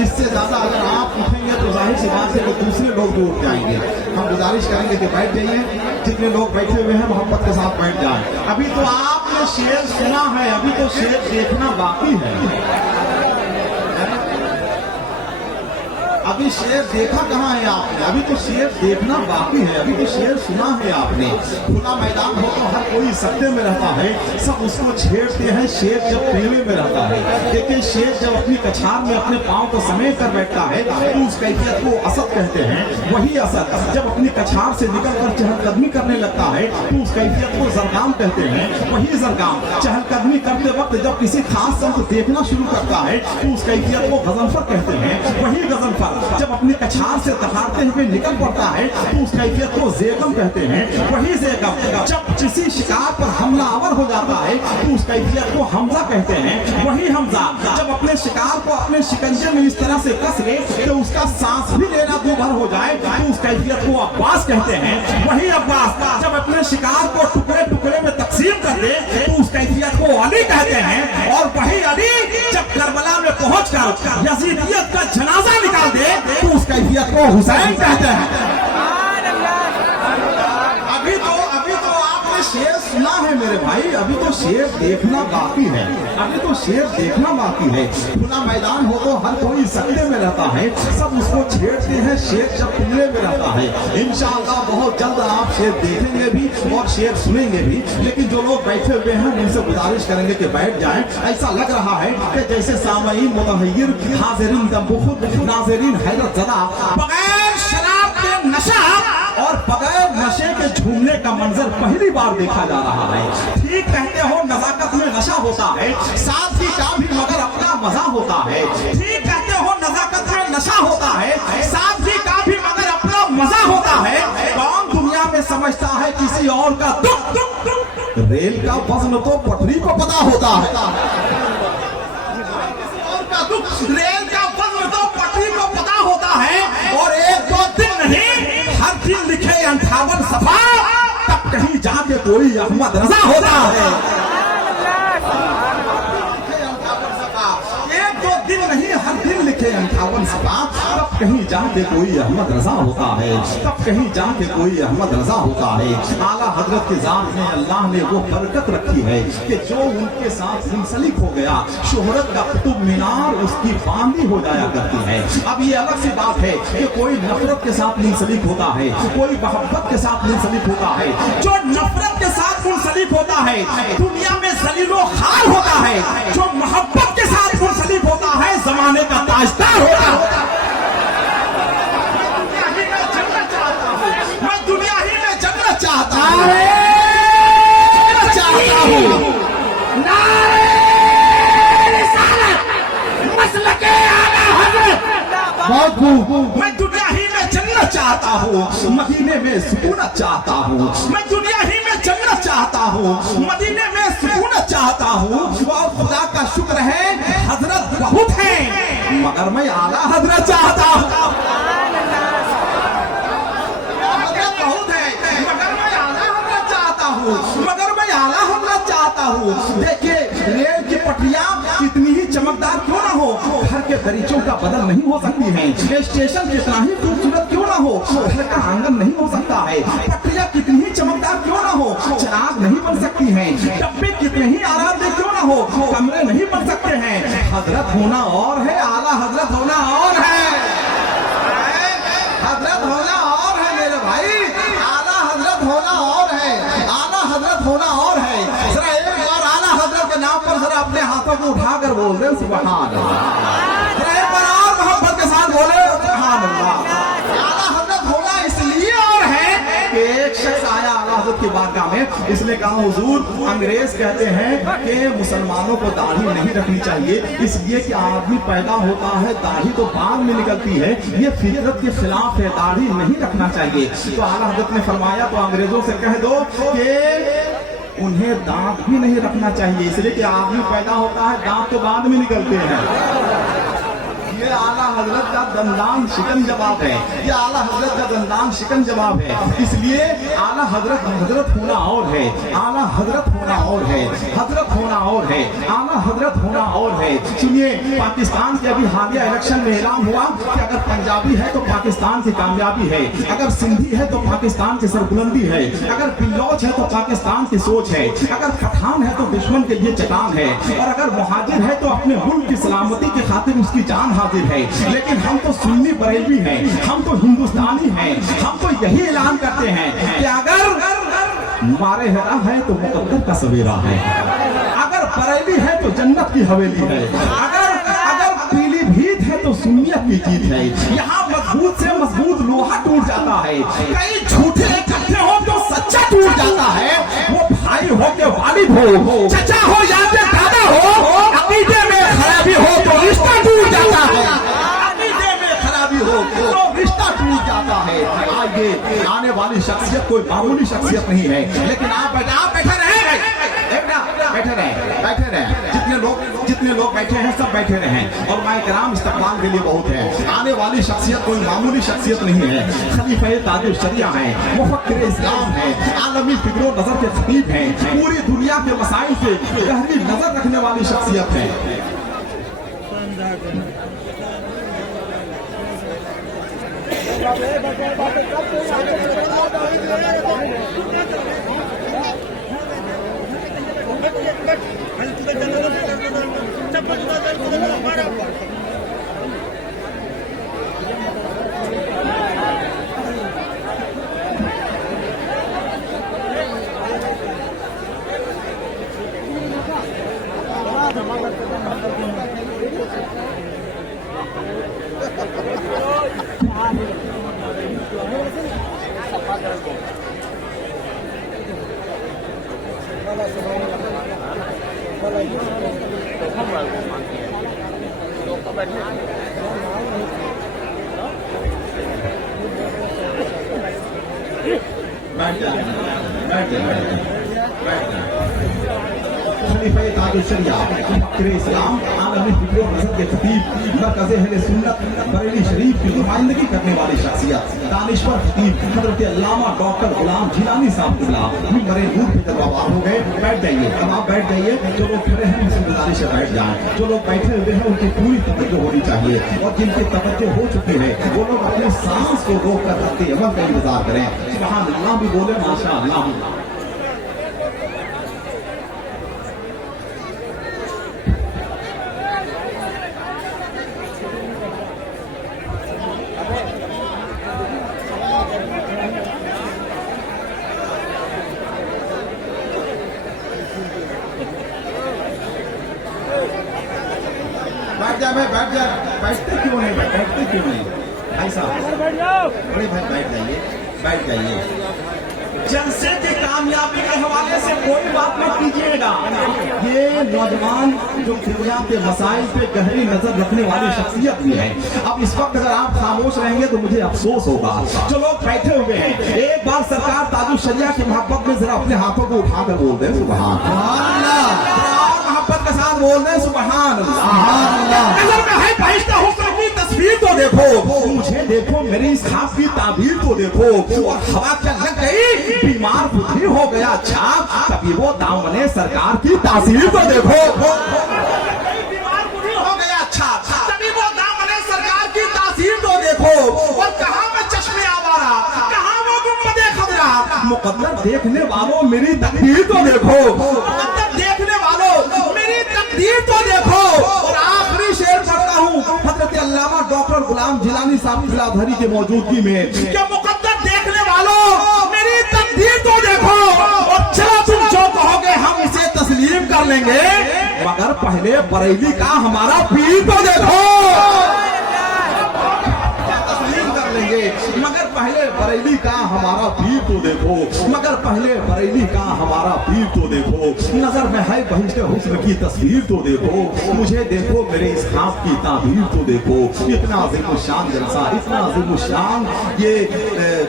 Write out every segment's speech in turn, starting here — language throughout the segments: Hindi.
इससे ज्यादा अगर आप उठेंगे तो जाहिर सी बात है कि दूसरे लोग भी उठ जाएंगे। हम गुजारिश करेंगे कि बैठ जाइए, जितने लोग बैठे हुए हैं मोहब्बत के साथ बैठ जाएं। अभी तो आपने शेर सुना है, अभी तो शेर देखना बाकी है। अभी शेर देखा कहाँ है आपने, अभी तो शेर देखना बाकी है, अभी तो शेर सुना है आपने। खुला मैदान हो तो हर कोई सत्ते में रहता है, सब उसको छेड़ते हैं। शेर जब पिंजरे में रहता है, देखिए शेर जब अपनी कछार में अपने पांव को समेट कर बैठता है तो उस कैफियत को असद कहते हैं। वही असद जब अपनी कछार से निकलकर चहलकदमी करने लगता है तो उस कैफियत को जरगाम कहते हैं। वही जरगाम चहलकदमी करते वक्त जब किसी खास शख्स को देखना शुरू करता है तो उस कैफियत को गजनफर कहते हैं। वही गजनफर जब अपनी कछार से दहाड़ते हुए निकल पड़ता है तो उस कैफियत को जेगम कहते हैं। वही जेगम जब किसी शिकार पर हमलावर हो जाता है तो उस कैफियत को हमजा कहते हैं। वही हमजा जब अपने शिकार को अपने शिकंजे में इस तरह से कस ले तो उसका सांस भी लेना दूभर हो जाए तो उस कैफियत को अब्बास कहते हैं। वही अब्बास जब अपने शिकार को टुकड़े टुकड़े में तकसीम कर दे तो उस कैफियत को अली कहते हैं। और वही अली जब करबला में पहुंचकर यजीदियत का जनाजा निकाल दे तो उस कैफियत को हुसैन कहते हैं। अभी तो आपने शेर सुना है मेरे भाई, अभी तो शेर देखना बाकी है, अभी तो शेर देखना बाकी है। खुला मैदान हो तो हर कोई सत्ते में रहता है, सब उसको छेड़ते हैं। शेर जब पिंजरे में रहता है, इंशाअल्लाह बहुत जल्द आप शेर देखेंगे भी और शेर सुनेंगे भी। लेकिन जो लोग बैठे हुए हैं उनसे गुजारिश करेंगे कि बैठ जाएं। ऐसा लग रहा है कि जैसे सामईन मुतहय्यर, हाज़िरीन दम्बुखुद, नाज़िरीन हैरत ज़दा, बगैर शराब के नशा और बगैर नशे के झूमने का मंजर पहली बार देखा जा रहा है। ठीक कहते हो, नजाकत में नशा होता है, सादगी का भी मगर अपना मजा होता है। ठीक कहते हो, नजाकत में नशा होता है, सादगी का भी मगर अपना मजा होता है। कौन दुनिया में समझता है किसी और का दुख? रेल का वजन तो पटरी को पता होता है, और का दुख रेल का वजन तो पटरी को पता होता है। और एक दो दिन नहीं, हर दिन लिखे 58 सफा, तब कहीं जाके कोई अहमद रजा होता है। एक दो दिन नहीं, हर दिन लिखे 58 सफा, तब कहीं जाके कोई अहमद रजा होता है, तब कहीं जाके कोई अहमद रजा होता है। आला हजरत के जात में अल्लाह ने वो बरकत रखी है कि जो उनके साथ मुंसलिक हो गया, शोहरत का कुतुब मीनार उसकी बांदी हो जाया करती है। अब ये अलग सी बात है कि कोई नफरत के साथ मुंसलिक होता है, कोई मोहब्बत के साथ मुंसलिक होता है। जो नफरत के साथ मुंसलिक होता है दुनिया में जलीलो खार होता है, जो मोहब्बत के साथ मुंसलिक होता है जमाने का ताजदार होता है। मैं दुनिया ही में जन्नत चाहता हूँ, मैं दुनिया ही में जन्नत चाहता हूँ, मदीने में सुकून चाहता हूँ। मैं दुनिया ही में जन्नत चाहता हूँ, मदीने में सुकून चाहता हूँ। और खुदा का शुक्र है हजरत बहुत है, मगर मैं आला हजरत चाहता हूँ। मगर मैं आला हजरत चाहता हूँ। देखिए रेल की पटरियां कितनी ही चमकदार क्यों ना हो, घर के दरीचों का बदल नहीं हो सकती है। स्टेशन कितना ही खूबसूरत क्यों ना हो, घर का आंगन नहीं हो सकता है। पटरियां कितनी ही चमकदार क्यों ना हो, चिराग नहीं बन सकती हैं। डब्बे कितने ही आरामदेह क्यों ना हो, कमरे नहीं बन सकते हैं। हजरत होना और है, आला हजरत होना और है, हजरत होना और है मेरे भाई, आला हजरत होना और है, आला हजरत होना और है। जरा एक बार आला हजरत के नाम पर जरा अपने हाथों को उठाकर बोल दे सुभान अल्लाह। जरा एक बार और मोहब्बत के साथ बोले सुभान अल्लाह। आला हजरत होना इसलिए और है कि एक शख्स आया आला हजरत की बारगाह में, इसने कहा हुजूर अंग्रेज कहते हैं कि मुसलमानों को दाढ़ी नहीं रखनी चाहिए, इसलिए कि आदमी पैदा होता है दाढ़ी तो बाद में निकलती है, ये फितरत के खिलाफ है, दाढ़ी नहीं रखना चाहिए। तो आला हजरत ने फरमाया तो अंग्रेजों से कह दो कि उन्हें दांत भी नहीं रखना चाहिए, इसलिए कि आदमी पैदा होता है दांत तो बाद में निकलते हैं। ये आला हजरत का दंदान शिकन जवाब है, ये आला हजरत का दंदान शिकन जवाब है। इसलिए आला हजरत हजरत होना और है, आला हजरत होना और है, हजरत होना और है, आला हजरत होना और है। सुनिए, पाकिस्तान के अभी हालिया इलेक्शन में ऐलान हुआ कि अगर पंजाबी है तो पाकिस्तान की कामयाबी है, अगर सिंधी है तो पाकिस्तान की सरबुलंदी है, अगर बिल्लौच है तो पाकिस्तान की सोच है, अगर पठान है तो दुश्मन के लिए चट्टान है, और अगर मुहाजिर है तो अपने मुल्क की सलामती की खातिर उसकी जान हाजिर है। लेकिन हम तो सुन्नी बरेलवी हैं, हम तो हिंदुस्तानी हैं, हम तो यही ऐलान करते हैं कि अगर मारे हरा है तो मुकद्दर का सवेरा है, अगर बरेली है तो जन्नत की हवेली है, अगर पीलीभीत है तो सुन्नियत की जीत है। यहाँ मजबूत से मजबूत लोहा टूट जाता है, कई झूठे इकट्ठे हो तो सच्चा टूट जाता है। वो भाई हो के वालिद हो, चचा हो या फिर दादा हो, अकीदे में खराबी हो तो रिश्ता टूट जाता है, अकीदे में खराबी हो तो रिश्ता टूट जाता है। आगे आने वाली शख्सियत कोई मामूली शख्सियत नहीं है, लेकिन आप बैठे रहे, बैठे रहे, जितने लोग बैठे हैं सब बैठे रहे, और माइकराम इस्तकबाल के लिए बहुत है। आने वाली शख्सियत कोई मामूली शख्सियत नहीं है, खलीफा ताजुल शरिया है, मुफक्किर इस्लाम है, आलमी फिक्र नजर के खतीब हैं, पूरी दुनिया के मसाइल से गहरी नजर रखने वाली शख्सियत है। खलीफा ताजुल शरिया, मुफक्किर इस्लाम, आलमी फिक्र नजर के खतीब, मरकज़े अहले सुन्नत बरेली शरीफ की नुमाइंदगी करने वाली शख्सियत, दानिश्वर खतीब हज़रत अल्लामा डॉक्टर गुलाम जिलानी साहब किबला मिंबरे नूर पे जब आवाज़ हो गए। बैठ जाइए, अब आप बैठ जाइए। जो लोग खड़े हैं उनसे गुजारिश है बैठ जाएं, जो लोग बैठे हुए हैं उनकी पूरी तवज्जो होनी चाहिए, और जिनकी तवज्जो हो चुकी है वो लोग अपनी सांस को रोक कर रद्द अमल का इंतजार करें। सुभान अल्लाह भी बोले, माशा अल्लाह। बैठते क्यों नहीं भाई साहब, बड़े भाई बैठ जाइए। जलसे की कामयाबी के हवाले से कोई बात मत कीजिएगा। ये नौजवान जो दुनिया के मसाइल पे गहरी नजर रखने वाली शख्सियत भी है। अब इस वक्त अगर आप खामोश रहेंगे तो मुझे अफसोस होगा। जो लोग बैठे हुए हैं, एक बार सरकार ताजुल शरिया की मोहब्बत में जरा अपने हाथों को उठाकर बोल दें सुभान अल्लाह, मोहब्बत के साथ बोल दें सुभान अल्लाह। नजर में है बहिश्ता हुस्न की तस्वीर तो देखो, मुझे देखो, मेरी इस खाब की ताबीर तो देखो, और हवा क्या लग गई, बीमार बुद्धि हो गया अच्छा, कभी वो दामने सरकार की तासीर तो देखो, बीमार बुद्धि हो गया अच्छा, कभी वो दामने सरकार की तासीर तो देखो, और कहाँ में चश्मे आवारा, कहाँ वो गुंबदे खदरा, मुकद्दर देखने वालों मेरी तकदीर तो देखो, मुकद्दर देखने वालों मेरी तकदीर तो देखो। और आखिरी शेर पढ़ता हूँ हजरत अल्लामा डॉक्टर गुलाम जिलानी साहब जिलाधरी की मौजूदगी में, क्या मुकद्दर देखने वालों मेरी तकदीर तो देखो, और चलो तुम जो कहोगे हम इसे तस्लीम कर लेंगे, मगर पहले बरेली का हमारा पीर तो देखो, मगर पहले बरेली का हमारा पीर तो देखो, मगर पहले बरेली का हमारा पीर तो देखो। नजर में है बहिश्त हुस्न की तस्वीर तो देखो, मुझे देखो मेरे इस ख्वाब की ताबीर तो देखो। इतना अज़ीमुश्शान जलसा, इतना अज़ीमुश्शान ये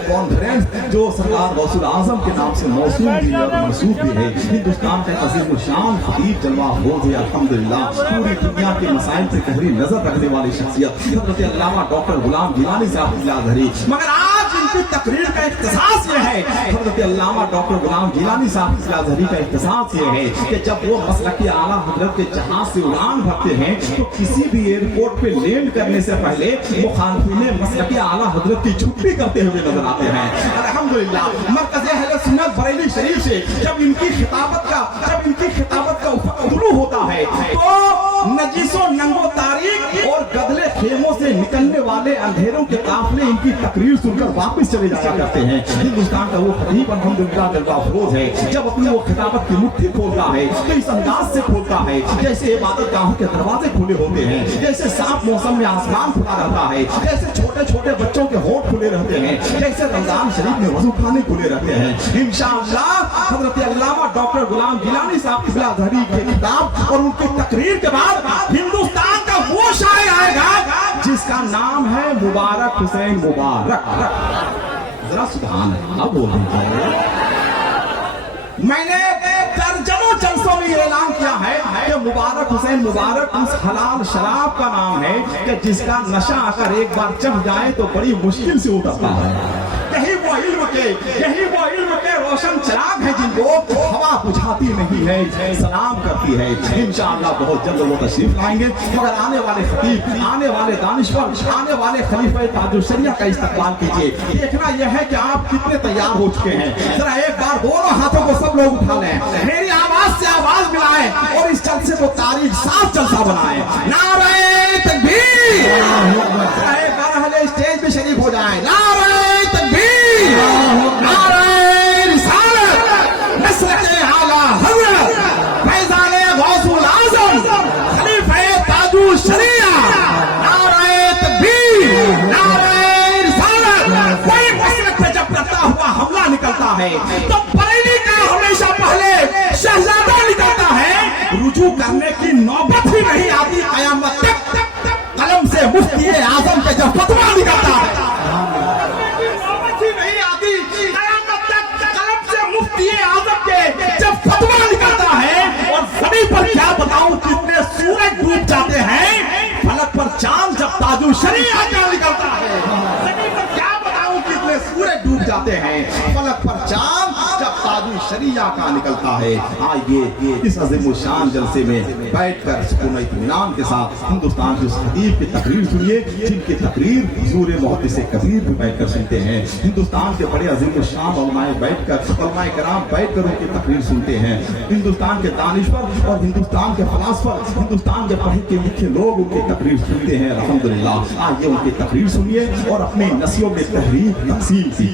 कॉन्फ्रेंस जो सरदार गौसुल आजम के नाम से मौसूल भी है और मंसूब भी है। हिंदुस्तान का अज़ीमुश्शान खतीब जलवा बोझ है अल्हम्दुलिल्लाह। पूरी दुनिया के मसाइल पे गहरी नजर रखने वाली शख्सियत हज़रत अल्लामा डॉक्टर गुलाम गिलानी साहब ज़हरी। मगर आज इनकी तकरीर का इख्तिसास ये है, हज़रत अल्लामा डॉक्टर गुलाम गिलानी साहब ज़हरी का इख्तिसास ये है कि जब वो मसलकी आला हज़रत के जहाज से उड़ान भरते हैं तो किसी भी एयरपोर्ट पे लैंड करने से पहले मुखालिफिन मसलकी आला हज़रत की छुट्टी करते हुए नजर आते हैं। अल्हम्दुलिल्लाह मरकज़ अहले सुन्नत बरेली शरीफ से जब इनकी खिताबत का उतरू होता है तो नजीसो नंगो तारीख और गदले खेमों से निकलने वाले अंधेरों के काफले इनकी तकरीर सुनकर वापस चले जाया करते हैं। हिंदुस्तान का वो खतीब अल्हम्दुलिल्लाह जलवा अफरोज है, जब अपनी वो खिताबत की मुट्ठी खोलता है तो इस अंदाज से खोलता है जैसे इबादतगाहों के दरवाजे खुले होते हैं, जैसे साफ मौसम में आसमान खुला रहता है, जैसे छोटे छोटे बच्चों के होंठ खुले रहते हैं, जैसे रमजान शरीफ में वजू खाने खुले रहते हैं। इंशाअल्लाह हज़रत अल्लामा डॉक्टर गुलाम गिलानी साहब ज़हरी के किताब और उनकी तकरीर के बाद हिंदुस्तान का वो शायर आएगा जिसका नाम है मुबारक हुसैन मुबारक। जरा सुभान अल्लाह बोल। मैंने दर्जनों जलसों में ऐलान किया है कि मुबारक हुसैन मुबारक उस हलाल शराब का नाम है कि जिसका नशा अगर एक बार चढ़ जाए तो बड़ी मुश्किल से उतरता है। यही वो इल्म के रोशन चिराग है जिनको हवा बुझाती नहीं है, सलाम करती है। इंशाअल्लाह बहुत जल्द वो तशरीफ लाएंगे। मगर आने वाले खतीब, आने वाले दानिश्वर, आने वाले खलीफा ताजुश शरिया का इस्तकबाल कीजिए। देखना यह है कि आप कितने तैयार हो चुके हैं। जरा एक बार दोनों हाथों को सब लोग उठा लें, मेरी आवाज से आवाज मिलाएं और इस जलसे को तारीख साफ जलसा बनाएं। नारे तकबीर, एक बार अहले स्टेज पे शरीक हो जाएं। नारे तकबीर, नारे रिसालत, नस्रत आला हज़रत फैज़ान गौसुल आज़म खलीफा ताजुश शरिया। नारे तकबीर, नारे रिसालत। कोई मसलक पे जब करता हुआ हमला निकलता है तो बरेली का हमेशा पहले शहजादा निकलता है। रुजू करने की नौबत ही नहीं आती कयामत तक। कलम से मुफ्ती आजम के जब फतवा निकलता है, नौबत ही नहीं आती कयामत तक। कलम से मुफ्ती आजम के जब फतवा निकलता है और सभी पर क्या बताऊं कितने सूरज डूब जाते हैं। फलक पर चांद जब ताजुश शरिया का निकलता है, सभी पर क्या बताऊं कितने सूरज डूब जाते हैं। फलक पर चांद जब ताजुश शरिया का निकलता है। आइए इस अज़ीमुश्शान जलसे में बैठकर सुकून इत्मीनान के साथ हिंदुस्तान के उस खतीब की तकरीर सुनिए जिनकी तकरीर हुज़ूर मुहद्दिस कबीर भी बैठकर सुनते हैं। हिंदुस्तान के बड़े अज़ीमुश्शान उलमाए बैठकर, उलमाए कराम बैठकर उनकी तकरीर सुनते हैं। हिंदुस्तान के दानिश्वर और हिंदुस्तान के फलासफर, हिंदुस्तान के पढ़े के लिखे लोग उनकी तकरीर सुनते हैं। अल्हम्दुलिल्लाह आइए उनकी तकरीर सुनिए और अपनी नस्लों में तहरीर तक़सीम कीजिए।